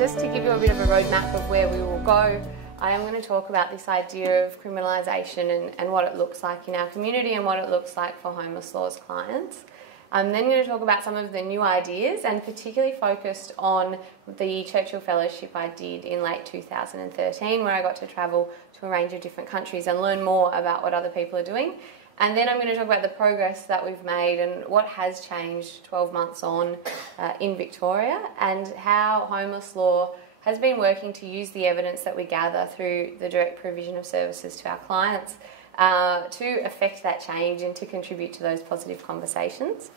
just to give you a bit of a roadmap of where we will go, I am going to talk about this idea of criminalisation and what it looks like in our community and what it looks like for homeless law's clients. I'm then going to talk about some of the new ideas and particularly focused on the Churchill Fellowship I did in late 2013, where I got to travel to a range of different countries and learn more about what other people are doing. And then I'm going to talk about the progress that we've made and what has changed 12 months on in Victoria, and how homeless law has been working to use the evidence that we gather through the direct provision of services to our clients to affect that change and to contribute to those positive conversations.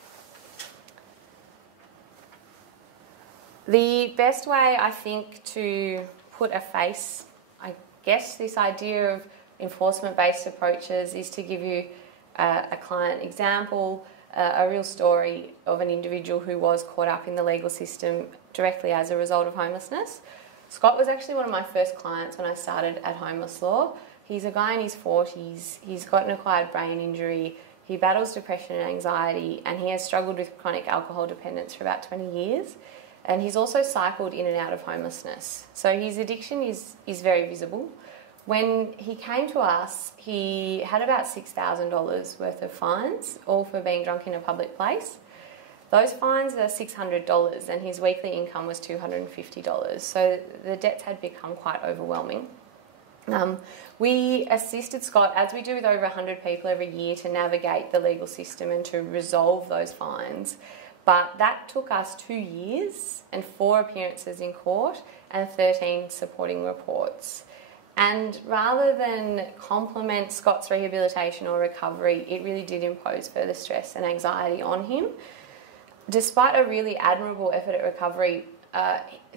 The best way, I think, to put a face, I guess, this idea of enforcement-based approaches is to give you a client example, a real story of an individual who was caught up in the legal system directly as a result of homelessness. Scott was actually one of my first clients when I started at Homeless Law. He's a guy in his 40s, he's got an acquired brain injury, he battles depression and anxiety, and he has struggled with chronic alcohol dependence for about 20 years. And he's also cycled in and out of homelessness. So his addiction is very visible. When he came to us, he had about $6,000 worth of fines, all for being drunk in a public place. Those fines are $600 and his weekly income was $250. So the debts had become quite overwhelming. We assisted Scott, as we do with over 100 people every year, to navigate the legal system and to resolve those fines. But that took us 2 years and 4 appearances in court and 13 supporting reports. And rather than complement Scott's rehabilitation or recovery, it really did impose further stress and anxiety on him. Despite a really admirable effort at recovery,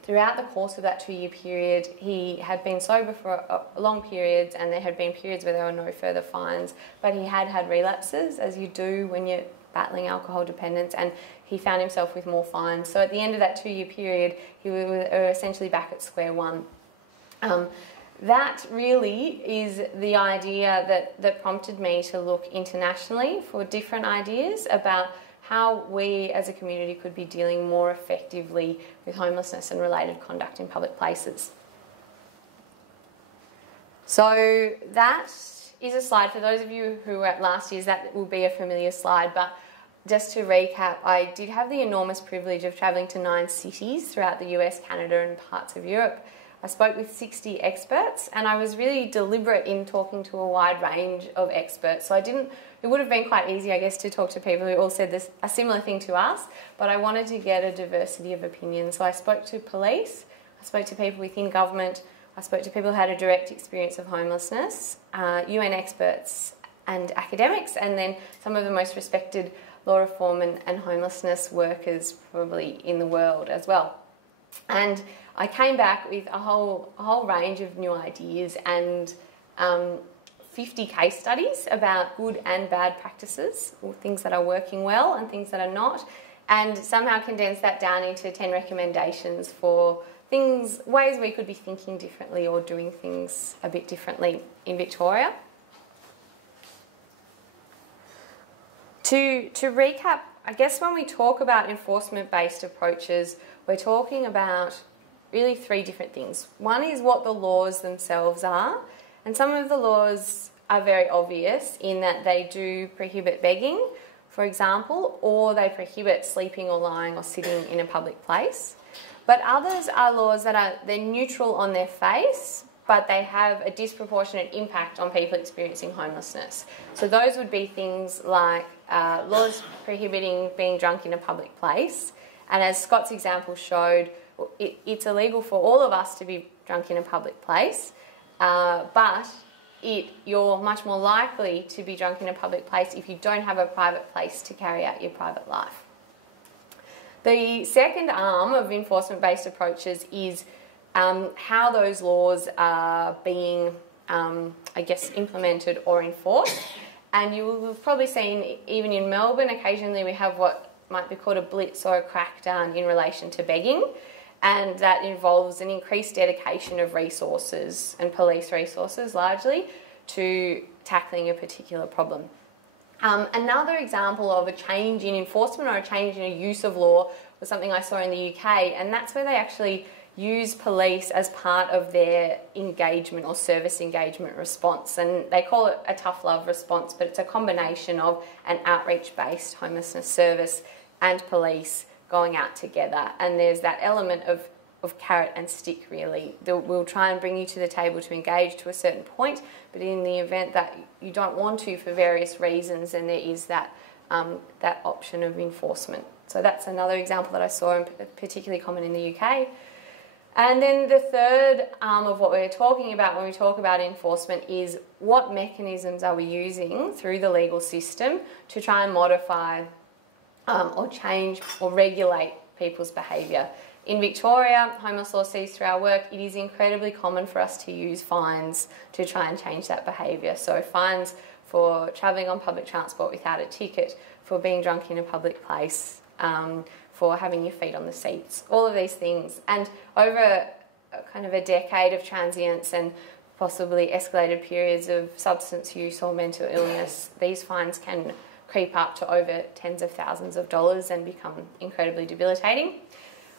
throughout the course of that 2-year period, he had been sober for long periods, and there had been periods where there were no further fines, but he had had relapses, as you do when you're battling alcohol dependence, and he found himself with more fines. So at the end of that 2-year period, he was essentially back at square one. That really is the idea that prompted me to look internationally for different ideas about how we as a community could be dealing more effectively with homelessness and related conduct in public places. So that is a slide. For those of you who were at last year's, that will be a familiar slide, but just to recap, I did have the enormous privilege of travelling to 9 cities throughout the US, Canada and parts of Europe. I spoke with 60 experts, and I was really deliberate in talking to a wide range of experts. So it would have been quite easy, I guess, to talk to people who all said a similar thing to us, but I wanted to get a diversity of opinions. So I spoke to police, I spoke to people within government, I spoke to people who had a direct experience of homelessness, UN experts and academics, and then some of the most respected law reform and homelessness workers probably in the world as well. And I came back with a whole range of new ideas and 50 case studies about good and bad practices, or things that are working well and things that are not, and somehow condensed that down into 10 recommendations for ways we could be thinking differently or doing things a bit differently in Victoria. To recap, I guess when we talk about enforcement-based approaches, we're talking about really 3 different things. One is what the laws themselves are, and some of the laws are very obvious in that they do prohibit begging, for example, or they prohibit sleeping or lying or sitting in a public place. But others are laws that they're neutral on their face, but they have a disproportionate impact on people experiencing homelessness. So those would be things like laws prohibiting being drunk in a public place. And as Scott's example showed, it's illegal for all of us to be drunk in a public place, but you're much more likely to be drunk in a public place if you don't have a private place to carry out your private life. The second arm of enforcement-based approaches is how those laws are being, I guess, implemented or enforced. And you will have probably seen, even in Melbourne, occasionally we have what might be called a blitz or a crackdown in relation to begging. And that involves an increased dedication of resources, and police resources largely, to tackling a particular problem. Another example of a change in enforcement or a change in a use of law was something I saw in the UK, and that's where they actually use police as part of their engagement or service engagement response. And they call it a tough love response, but it's a combination of an outreach-based homelessness service and police going out together. And there's that element of carrot and stick, really. We'll try and bring you to the table to engage to a certain point, but in the event that you don't want to for various reasons, then there is that option of enforcement. So that's another example that I saw, particularly common in the UK. And then the third arm of what we're talking about when we talk about enforcement is what mechanisms are we using through the legal system to try and modify or change or regulate people's behaviour. In Victoria, Homeless Law sees through our work, it is incredibly common for us to use fines to try and change that behaviour. So fines for travelling on public transport without a ticket, for being drunk in a public place, for having your feet on the seats, all of these things. And over kind of a decade of transience and possibly escalated periods of substance use or mental illness, these fines can creep up to over tens of thousands of dollars and become incredibly debilitating.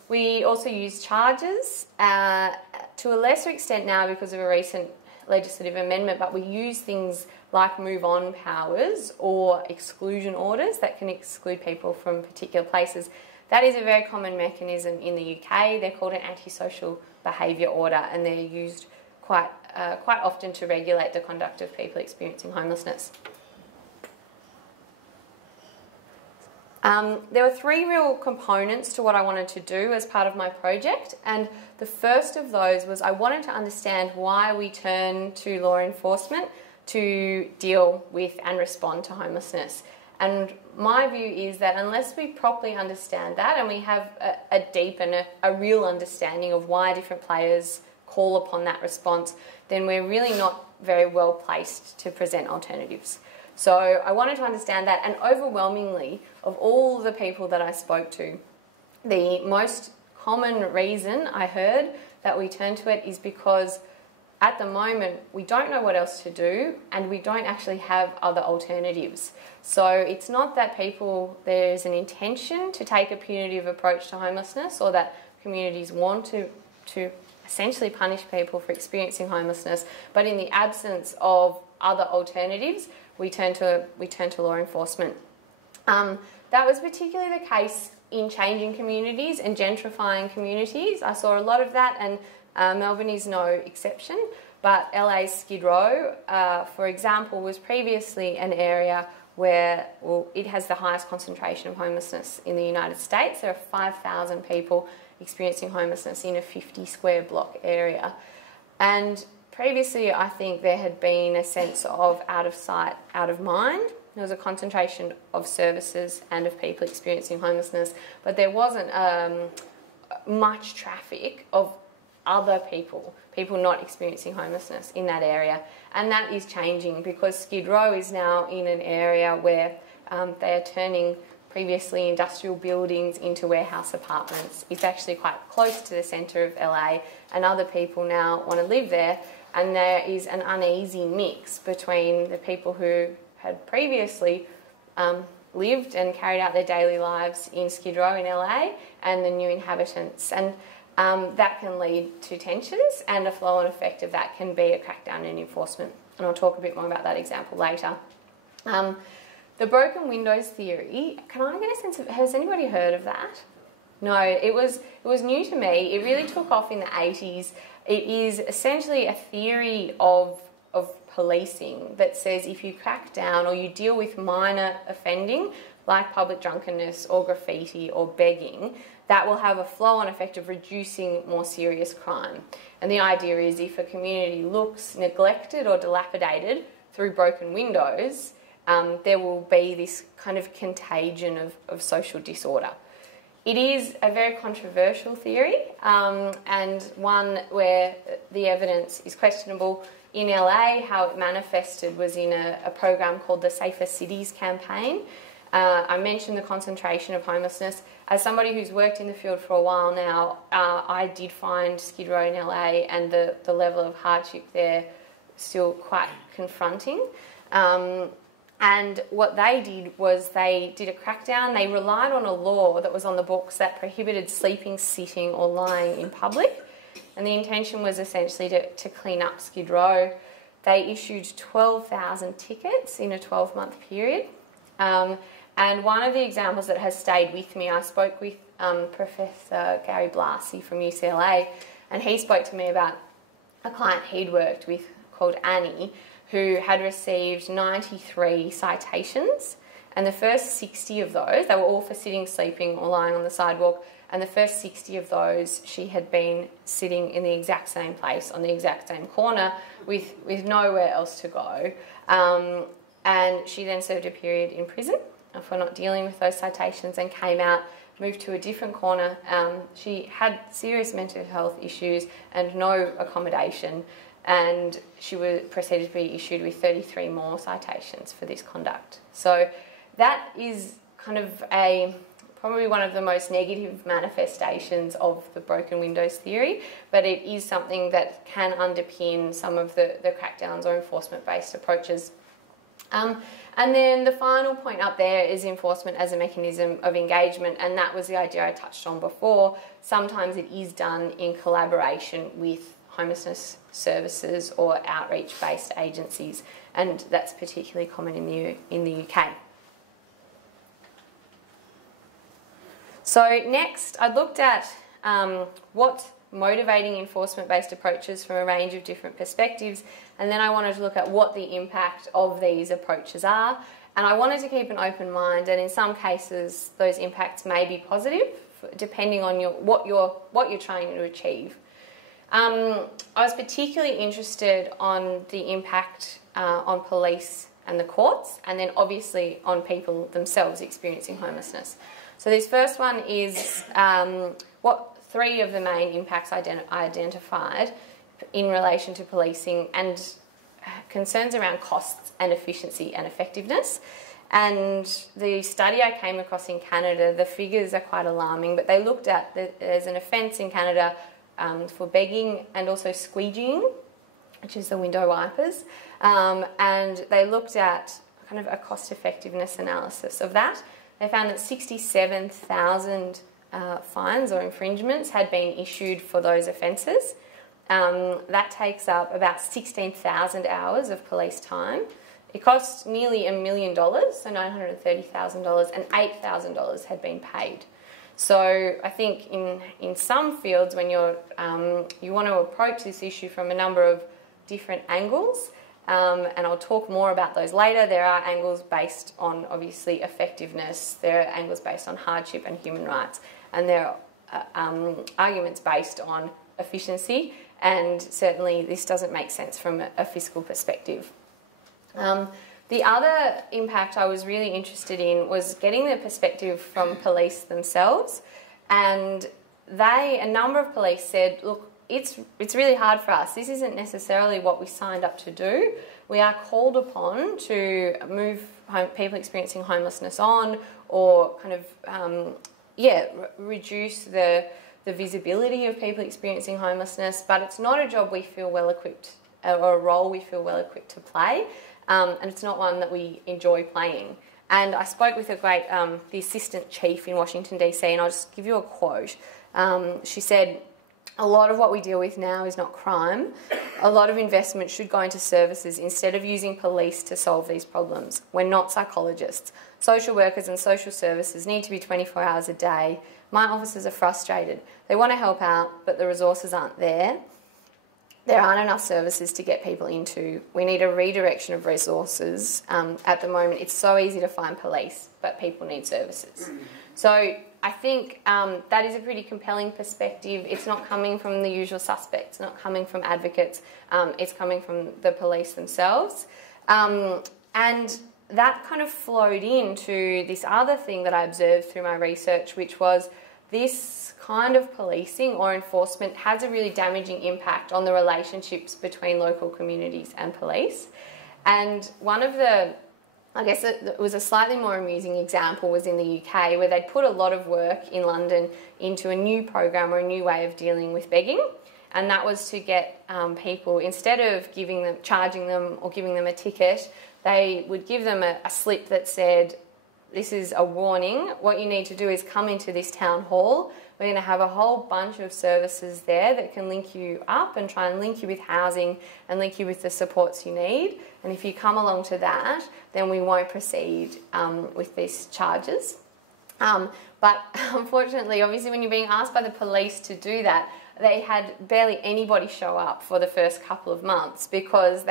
We also use charges to a lesser extent now because of a recent legislative amendment, but we use things like move-on powers or exclusion orders that can exclude people from particular places. That is a very common mechanism in the UK. They're called an antisocial behaviour order, and they're used quite often to regulate the conduct of people experiencing homelessness. There were three real components to what I wanted to do as part of my project, and the first of those was I wanted to understand why we turn to law enforcement to deal with and respond to homelessness. And my view is that unless we properly understand that and we have a deep and a real understanding of why different players call upon that response, then we're really not very well placed to present alternatives. So I wanted to understand that, and overwhelmingly, of all the people that I spoke to, the most common reason I heard that we turn to it is because at the moment we don't know what else to do and we don't actually have other alternatives. So it's not that there's an intention to take a punitive approach to homelessness or that communities want to essentially punish people for experiencing homelessness, but in the absence of other alternatives, we turn to law enforcement. That was particularly the case in changing communities and gentrifying communities. I saw a lot of that, and Melbourne is no exception. But LA's Skid Row, for example, was previously an area where it has the highest concentration of homelessness in the United States. There are 5,000 people experiencing homelessness in a 50 square block area. And previously, I think there had been a sense of out of sight, out of mind. There was a concentration of services and of people experiencing homelessness, but there wasn't much traffic of other people not experiencing homelessness in that area. And that is changing because Skid Row is now in an area where they are turning previously industrial buildings into warehouse apartments. It's actually quite close to the centre of LA, and other people now want to live there. And there is an uneasy mix between the people who had previously lived and carried out their daily lives in Skid Row in LA and the new inhabitants. And that can lead to tensions, and a flow-on effect of that can be a crackdown in enforcement. And I'll talk a bit more about that example later. The broken windows theory, can I get a sense of, has anybody heard of that? No, it was new to me. It really took off in the 80s. It is essentially a theory of policing that says if you crack down or you deal with minor offending, like public drunkenness or graffiti or begging, that will have a flow-on effect of reducing more serious crime. And the idea is if a community looks neglected or dilapidated through broken windows, there will be this kind of contagion of social disorder. It is a very controversial theory and one where the evidence is questionable. In LA, how it manifested was in a program called the Safer Cities campaign. I mentioned the concentration of homelessness. As somebody who's worked in the field for a while now, I did find Skid Row in LA and the level of hardship there still quite confronting. And what they did was they did a crackdown. They relied on a law that was on the books that prohibited sleeping, sitting or lying in public. and the intention was essentially to clean up Skid Row. They issued 12,000 tickets in a 12-month period. And one of the examples that has stayed with me, I spoke with Professor Gary Blasey from UCLA, and he spoke to me about a client he'd worked with called Annie, who had received 93 citations, and the first 60 of those, they were all for sitting, sleeping or lying on the sidewalk, and the first 60 of those she had been sitting in the exact same place on the exact same corner with nowhere else to go. And she then served a period in prison for not dealing with those citations and came out, moved to a different corner. She had serious mental health issues and no accommodation, and she was proceeded to be issued with 33 more citations for this conduct. So that is kind of probably one of the most negative manifestations of the broken windows theory, but it is something that can underpin some of the crackdowns or enforcement-based approaches. And then the final point up there is enforcement as a mechanism of engagement, and that was the idea I touched on before. Sometimes it is done in collaboration with homelessness services or outreach-based agencies, and that's particularly common in the UK. So next, I looked at what motivating enforcement-based approaches from a range of different perspectives, and then I wanted to look at what the impact of these approaches are, and I wanted to keep an open mind, and in some cases those impacts may be positive depending on what you're trying to achieve. I was particularly interested on the impact on police and the courts, and then obviously on people themselves experiencing homelessness. So this first one is what three of the main impacts I identified in relation to policing, and concerns around costs and efficiency and effectiveness. And the study I came across in Canada, the figures are quite alarming, but they looked at, there's an offence in Canada for begging and also squeegeeing, which is the window wipers, and they looked at kind of a cost effectiveness analysis of that. They found that 67,000 fines or infringements had been issued for those offences. That takes up about 16,000 hours of police time. It cost nearly $1 million, so $930,000, and $8,000 had been paid. So I think in some fields, when you want to approach this issue from a number of different angles, and I'll talk more about those later. There are angles based on, obviously, effectiveness. There are angles based on hardship and human rights. And there are arguments based on efficiency. And certainly this doesn't make sense from a fiscal perspective. The other impact I was really interested in was getting the perspective from police themselves. And a number of police said, look, it's really hard for us. This isn't necessarily what we signed up to do. We are called upon to move people experiencing homelessness on, or kind of, reduce the visibility of people experiencing homelessness, but it's not a job we feel well equipped, or a role we feel well equipped to play, and it's not one that we enjoy playing. And I spoke with the assistant chief in Washington DC, and I'll just give you a quote. She said, "A lot of what we deal with now is not crime. A lot of investment should go into services instead of using police to solve these problems. We're not psychologists. Social workers and social services need to be 24 hours a day. My officers are frustrated. They want to help out, but the resources aren't there. There aren't enough services to get people into. We need a redirection of resources. At the moment, it's so easy to find police, but people need services." So I think that is a pretty compelling perspective. It's not coming from the usual suspects, not coming from advocates. It's coming from the police themselves. And that kind of flowed into this other thing that I observed through my research, which was this kind of policing or enforcement has a really damaging impact on the relationships between local communities and police. And one of the, I guess it was a slightly more amusing example, was in the UK, where they'd put a lot of work in London into a new program or a new way of dealing with begging. And that was to get people, instead of charging them or giving them a ticket, they would give them a slip that said, this is a warning. What you need to do is come into this town hall. We're going to have a whole bunch of services there that can link you up and try and link you with housing and link you with the supports you need. And if you come along to that, then we won't proceed with these charges. But unfortunately, obviously, when you're being asked by the police to do that, they had barely anybody show up for the first couple of months because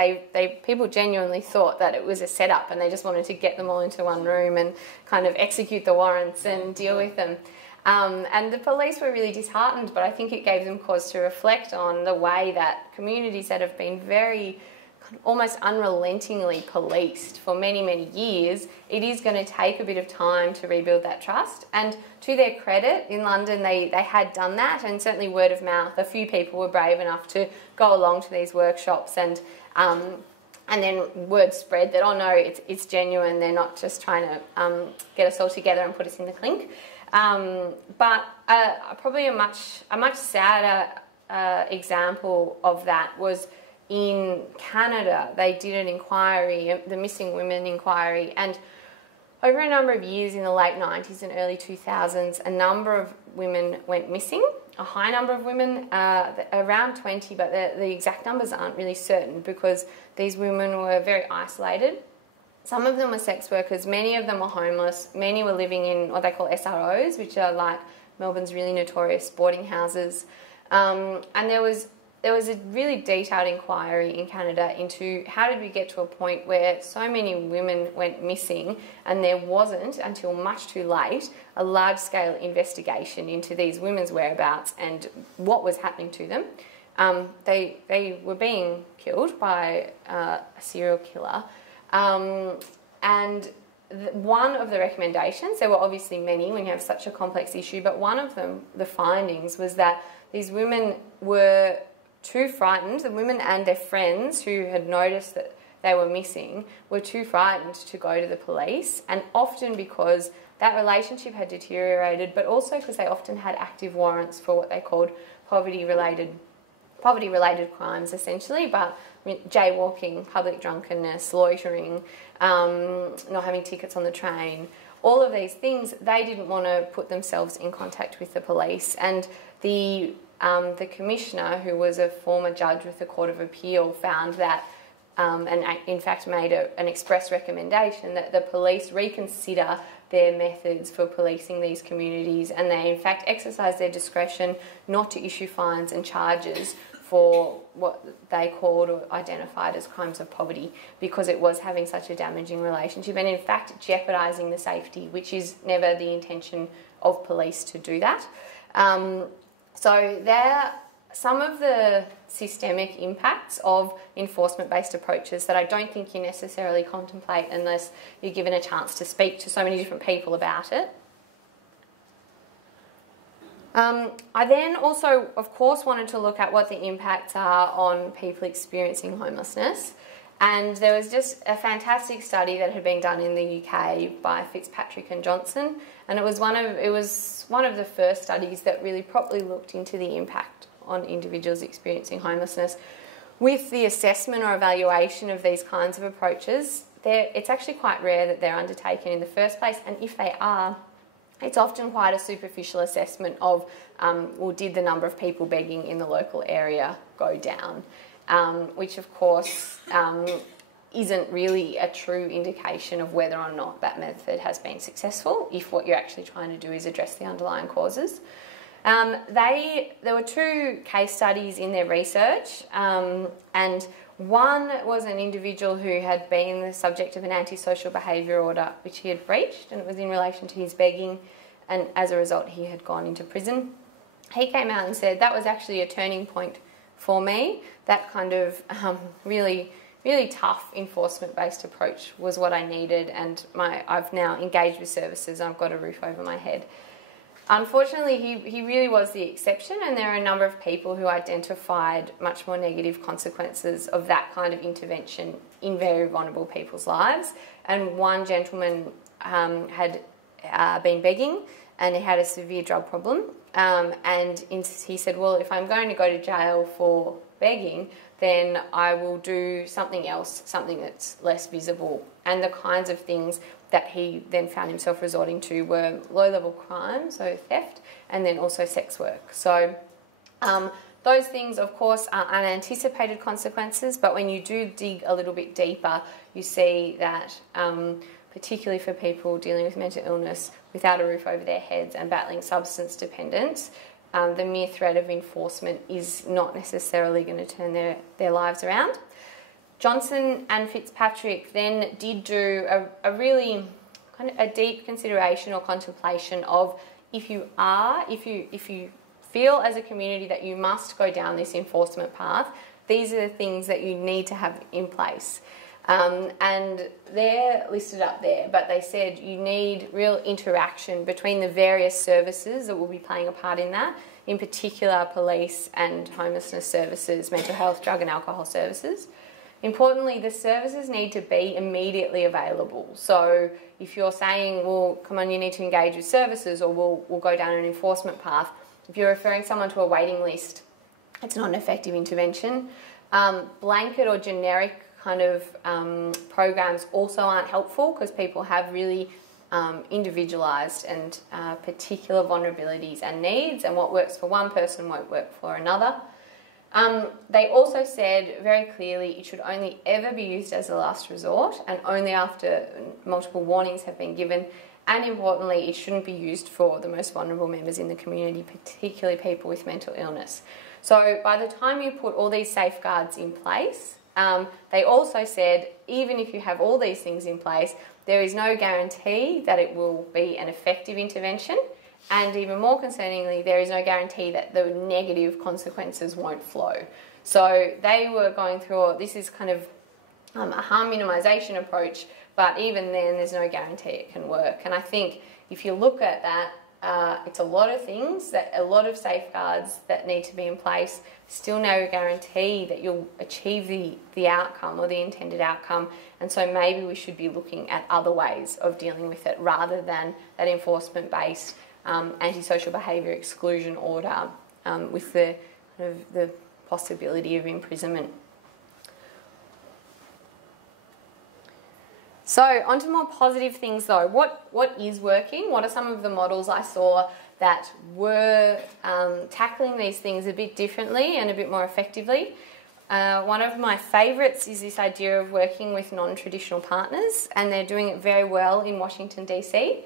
people genuinely thought that it was a setup and they just wanted to get them all into one room and kind of execute the warrants and deal with them. And the police were really disheartened, but I think it gave them cause to reflect on the way that communities that have been very almost unrelentingly policed for many, many years, it is going to take a bit of time to rebuild that trust. And to their credit, in London they had done that, and certainly word of mouth, a few people were brave enough to go along to these workshops, and then word spread that, oh no, it's genuine, they're not just trying to get us all together and put us in the clink. But probably a much sadder example of that was in Canada. They did an inquiry, the Missing Women inquiry, and over a number of years in the late 90s and early 2000s, a number of women went missing, a high number of women, around 20, but the exact numbers aren't really certain because these women were very isolated. Some of them were sex workers, many of them were homeless, many were living in what they call SROs, which are like Melbourne's really notorious boarding houses. And there was a really detailed inquiry in Canada into how did we get to a point where so many women went missing and there wasn't, until much too late, a large-scale investigation into these women's whereabouts and what was happening to them. They were being killed by a serial killer. And one of the recommendations, there were obviously many when you have such a complex issue, but one of them, the findings, was that these women were too frightened, the women and their friends who had noticed that they were missing were too frightened to go to the police, and often because that relationship had deteriorated, but also because they often had active warrants for what they called poverty-related crimes, essentially, but jaywalking, public drunkenness, loitering, not having tickets on the train, all of these things, they didn't want to put themselves in contact with the police. And the commissioner, who was a former judge with the Court of Appeal, found that, and in fact made an express recommendation that the police reconsider their methods for policing these communities, and they in fact exercise their discretion not to issue fines and charges for what they called or identified as crimes of poverty, because it was having such a damaging relationship and in fact jeopardising the safety, which is never the intention of police to do that. So there some of the systemic impacts of enforcement-based approaches that I don't think you necessarily contemplate unless you're given a chance to speak to so many different people about it. I then also, of course, wanted to look at what the impacts are on people experiencing homelessness. And there was just a fantastic study that had been done in the UK by Fitzpatrick and Johnson, and it was one of the first studies that really properly looked into the impact on individuals experiencing homelessness. With the assessment or evaluation of these kinds of approaches, it's actually quite rare that they're undertaken in the first place, and if they are, it's often quite a superficial assessment of, well, did the number of people begging in the local area go down? Which of course isn't really a true indication of whether or not that method has been successful, if what you're actually trying to do is address the underlying causes. There were two case studies in their research, and one was an individual who had been the subject of an antisocial behaviour order which he had breached, and it was in relation to his begging, and as a result he had gone into prison. He came out and said, that was actually a turning point for me. That kind of really tough enforcement-based approach was what I needed, and I've now engaged with services and I've got a roof over my head. Unfortunately, he really was the exception, and there are a number of people who identified much more negative consequences of that kind of intervention in very vulnerable people's lives. And one gentleman had been begging, and he had a severe drug problem, and he said, well, if I'm going to go to jail for begging, then I will do something else, something that's less visible. And the kinds of things that he then found himself resorting to were low-level crime, so theft, and then also sex work. So those things, of course, are unanticipated consequences, but when you do dig a little bit deeper, you see that particularly for people dealing with mental illness without a roof over their heads and battling substance dependence, the mere threat of enforcement is not necessarily going to turn their lives around. Johnson and Fitzpatrick then did do a really kind of a deep consideration or contemplation of if you feel as a community that you must go down this enforcement path, these are the things that you need to have in place. And they're listed up there, but they said you need real interaction between the various services that will be playing a part in that, in particular police and homelessness services, mental health, drug and alcohol services. Importantly, the services need to be immediately available. So if you're saying, well, come on, you need to engage with services, or we'll go down an enforcement path, if you're referring someone to a waiting list, it's not an effective intervention. Blanket or generic kind of programs also aren't helpful because people have really individualised and particular vulnerabilities and needs, and what works for one person won't work for another. They also said very clearly it should only ever be used as a last resort and only after multiple warnings have been given, and importantly, it shouldn't be used for the most vulnerable members in the community, particularly people with mental illness. So by the time you put all these safeguards in place, they also said even if you have all these things in place, there is no guarantee that it will be an effective intervention, and even more concerningly, there is no guarantee that the negative consequences won't flow. So they were going through, this is kind of a harm minimisation approach, but even then there's no guarantee it can work. And I think if you look at that, it's a lot of things, a lot of safeguards that need to be in place, still no guarantee that you'll achieve the outcome or the intended outcome. And so maybe we should be looking at other ways of dealing with it rather than that enforcement-based antisocial behaviour exclusion order with the kind of the possibility of imprisonment. So on to more positive things though. What is working? What are some of the models I saw that were tackling these things a bit differently and a bit more effectively? One of my favourites is this idea of working with non-traditional partners, and they're doing it very well in Washington DC.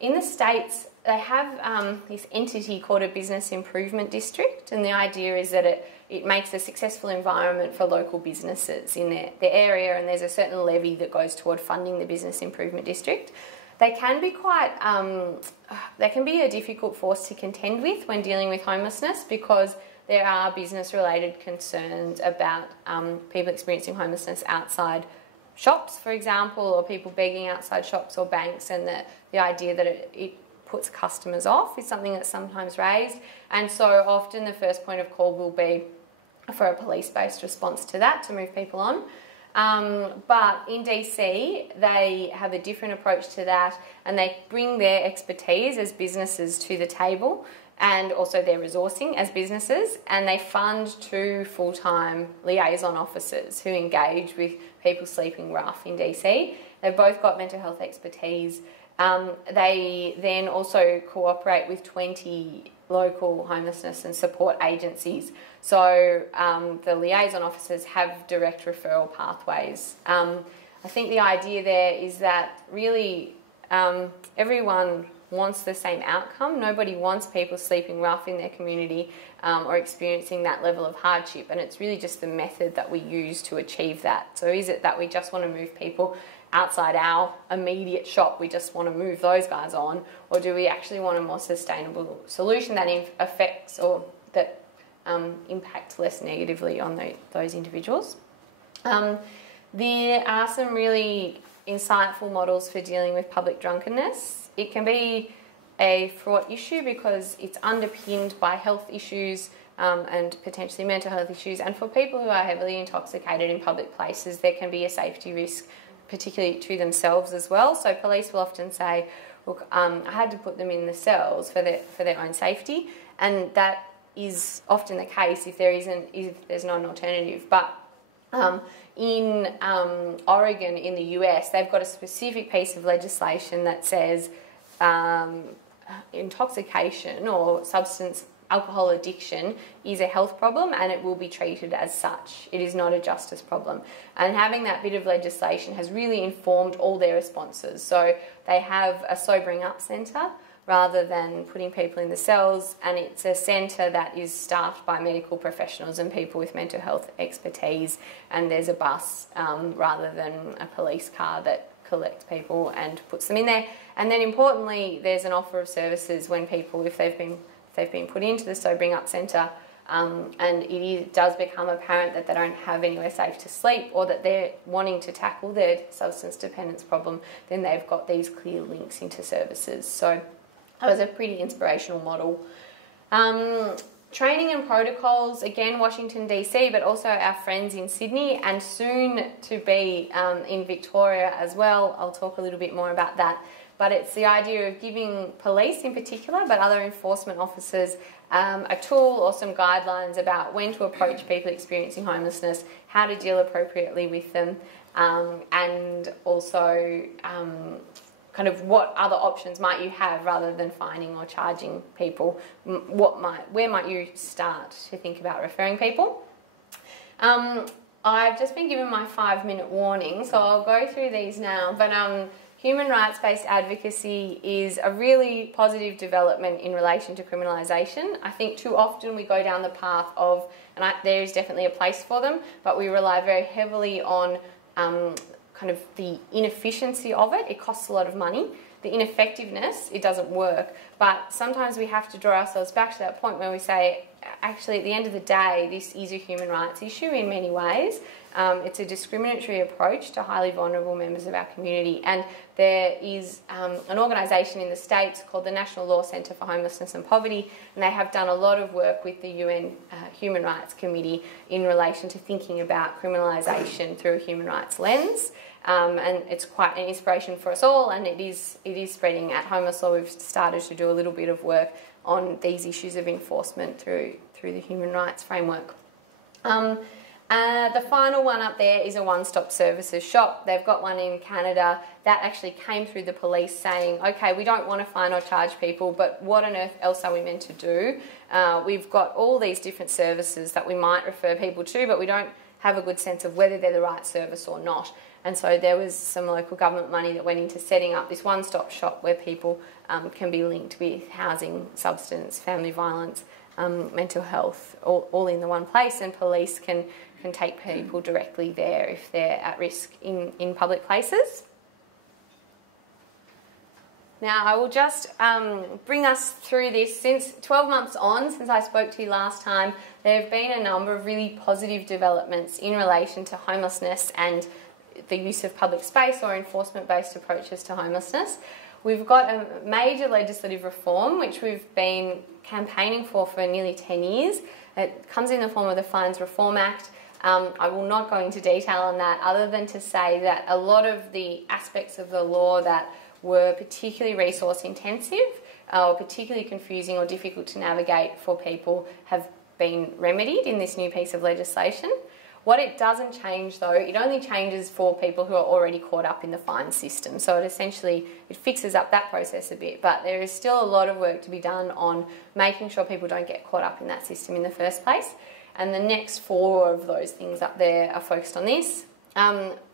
In the States, they have this entity called a business improvement district, and the idea is that it makes a successful environment for local businesses in their area, and there's a certain levy that goes toward funding the business improvement district. They can be quite, they can be a difficult force to contend with when dealing with homelessness, because there are business-related concerns about people experiencing homelessness outside shops, for example, or people begging outside shops or banks, and the idea that it puts customers off is something that's sometimes raised. And so often the first point of call will be for a police-based response to that, to move people on. But in DC, they have a different approach to that, and they bring their expertise as businesses to the table, and also their resourcing as businesses, and they fund 2 full-time liaison officers who engage with people sleeping rough in DC. They've both got mental health expertise. They then also cooperate with 20 local homelessness and support agencies. So the liaison officers have direct referral pathways. I think the idea there is that really everyone wants the same outcome. Nobody wants people sleeping rough in their community or experiencing that level of hardship, and it's really just the method that we use to achieve that. So is it that we just want to move people outside our immediate shop, we just want to move those guys on, or do we actually want a more sustainable solution that affects or that impacts less negatively on those individuals? There are some really insightful models for dealing with public drunkenness. It can be a fraught issue because it's underpinned by health issues and potentially mental health issues, and for people who are heavily intoxicated in public places, there can be a safety risk, particularly to themselves as well. So police will often say, look, I had to put them in the cells for their own safety, and that is often the case if there's not an alternative. But in Oregon in the US, they've got a specific piece of legislation that says intoxication or alcohol addiction is a health problem and it will be treated as such. It is not a justice problem. And having that bit of legislation has really informed all their responses. So they have a sobering up centre rather than putting people in the cells, and it's a centre that is staffed by medical professionals and people with mental health expertise, and there's a bus rather than a police car that collects people and puts them in there. And then importantly, there's an offer of services when people, if they've been put into the sobering up centre and does become apparent that they don't have anywhere safe to sleep or that they're wanting to tackle their substance dependence problem, then they've got these clear links into services. So that was a pretty inspirational model. Training and protocols, again, Washington DC, but also our friends in Sydney and soon to be in Victoria as well. I'll talk a little bit more about that. But it's the idea of giving police in particular, but other enforcement officers, a tool or some guidelines about when to approach people experiencing homelessness, how to deal appropriately with them, and also kind of what other options might you have rather than fining or charging people. Where might you start to think about referring people? I've just been given my 5-minute warning, so I'll go through these now. But human rights-based advocacy is a really positive development in relation to criminalisation. I think too often we go down the path of, and there is definitely a place for them, but we rely very heavily on kind of the inefficiency of it. It costs a lot of money. The ineffectiveness, it doesn't work. But sometimes we have to draw ourselves back to that point where we say, actually, at the end of the day, this is a human rights issue in many ways. It's a discriminatory approach to highly vulnerable members of our community. And there is an organisation in the States called the National Law Centre for Homelessness and Poverty, and they have done a lot of work with the UN Human Rights Committee in relation to thinking about criminalisation through a human rights lens. And it's quite an inspiration for us all, and it is spreading. At Homeless Law, we've started to do a little bit of work on these issues of enforcement through the human rights framework. The final one up there is a one-stop services shop. They've got one in Canada that actually came through the police saying, okay, we don't want to fine or charge people, but what on earth else are we meant to do? We've got all these different services that we might refer people to, but we don't have a good sense of whether they're the right service or not. And so there was some local government money that went into setting up this one-stop shop where people can be linked with housing, substance, family violence, mental health, all in the one place, and police can take people directly there if they're at risk in public places. Now, I will just bring us through this. Since 12 months on, since I spoke to you last time, there have been a number of really positive developments in relation to homelessness and the use of public space or enforcement-based approaches to homelessness. We've got a major legislative reform, which we've been campaigning for nearly 10 years. It comes in the form of the Fines Reform Act. I will not go into detail on that other than to say that a lot of the aspects of the law that were particularly resource intensive or particularly confusing or difficult to navigate for people have been remedied in this new piece of legislation. What it doesn't change though, it only changes for people who are already caught up in the fine system. So it fixes up that process a bit, but there is still a lot of work to be done on making sure people don't get caught up in that system in the first place. And the next 4 of those things up there are focused on this.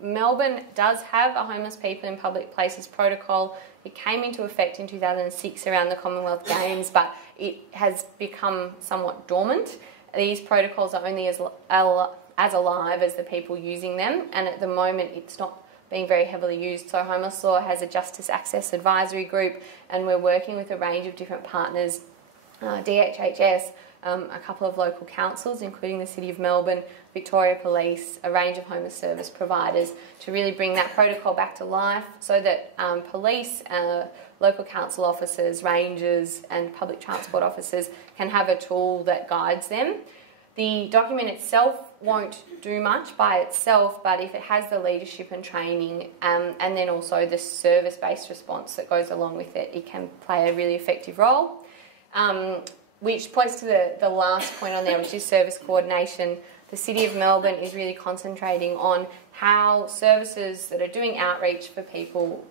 Melbourne does have a homeless people in public places protocol. It came into effect in 2006 around the Commonwealth Games, but it has become somewhat dormant. These protocols are only as alive as the people using them, and at the moment it's not being very heavily used. So Homeless Law has a Justice Access Advisory Group, and we're working with a range of different partners, DHHS, a couple of local councils, including the City of Melbourne, Victoria Police, a range of homeless service providers, to really bring that protocol back to life so that police, local council officers, rangers and public transport officers can have a tool that guides them. The document itself won't do much by itself, but if it has the leadership and training and then also the service-based response that goes along with it, it can play a really effective role. which points to the last point on there, which is service coordination. The City of Melbourne is really concentrating on how services that are doing outreach for people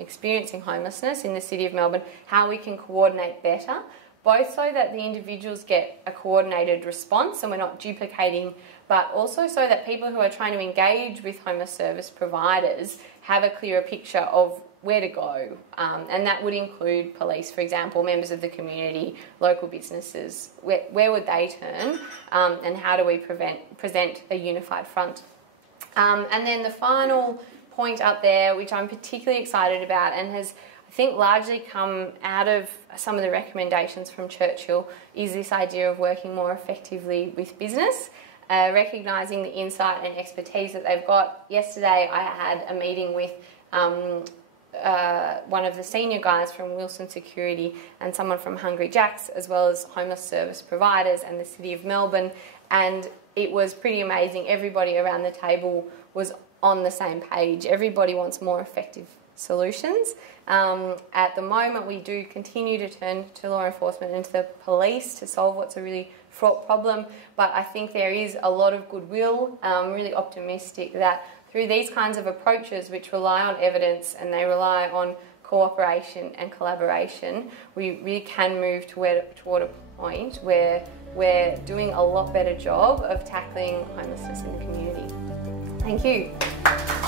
experiencing homelessness in the City of Melbourne, how we can coordinate better, both so that the individuals get a coordinated response and we're not duplicating, but also so that people who are trying to engage with homeless service providers have a clearer picture of where to go. And that would include police, for example, members of the community, local businesses. Where would they turn? And how do we present a unified front? And then the final point up there, which I'm particularly excited about and has, I think, largely come out of some of the recommendations from Churchill, is this idea of working more effectively with business, recognising the insight and expertise that they've got. Yesterday I had a meeting with one of the senior guys from Wilson Security and someone from Hungry Jack's, as well as homeless service providers and the City of Melbourne, and it was pretty amazing. Everybody around the table was on the same page. Everybody wants more effective solutions. At the moment, we do continue to turn to law enforcement and to the police to solve what's a really fraught problem, but I think there is a lot of goodwill. I'm really optimistic that through these kinds of approaches, which rely on evidence and they rely on cooperation and collaboration, we really can move toward a point where we're doing a lot better job of tackling homelessness in the community. Thank you.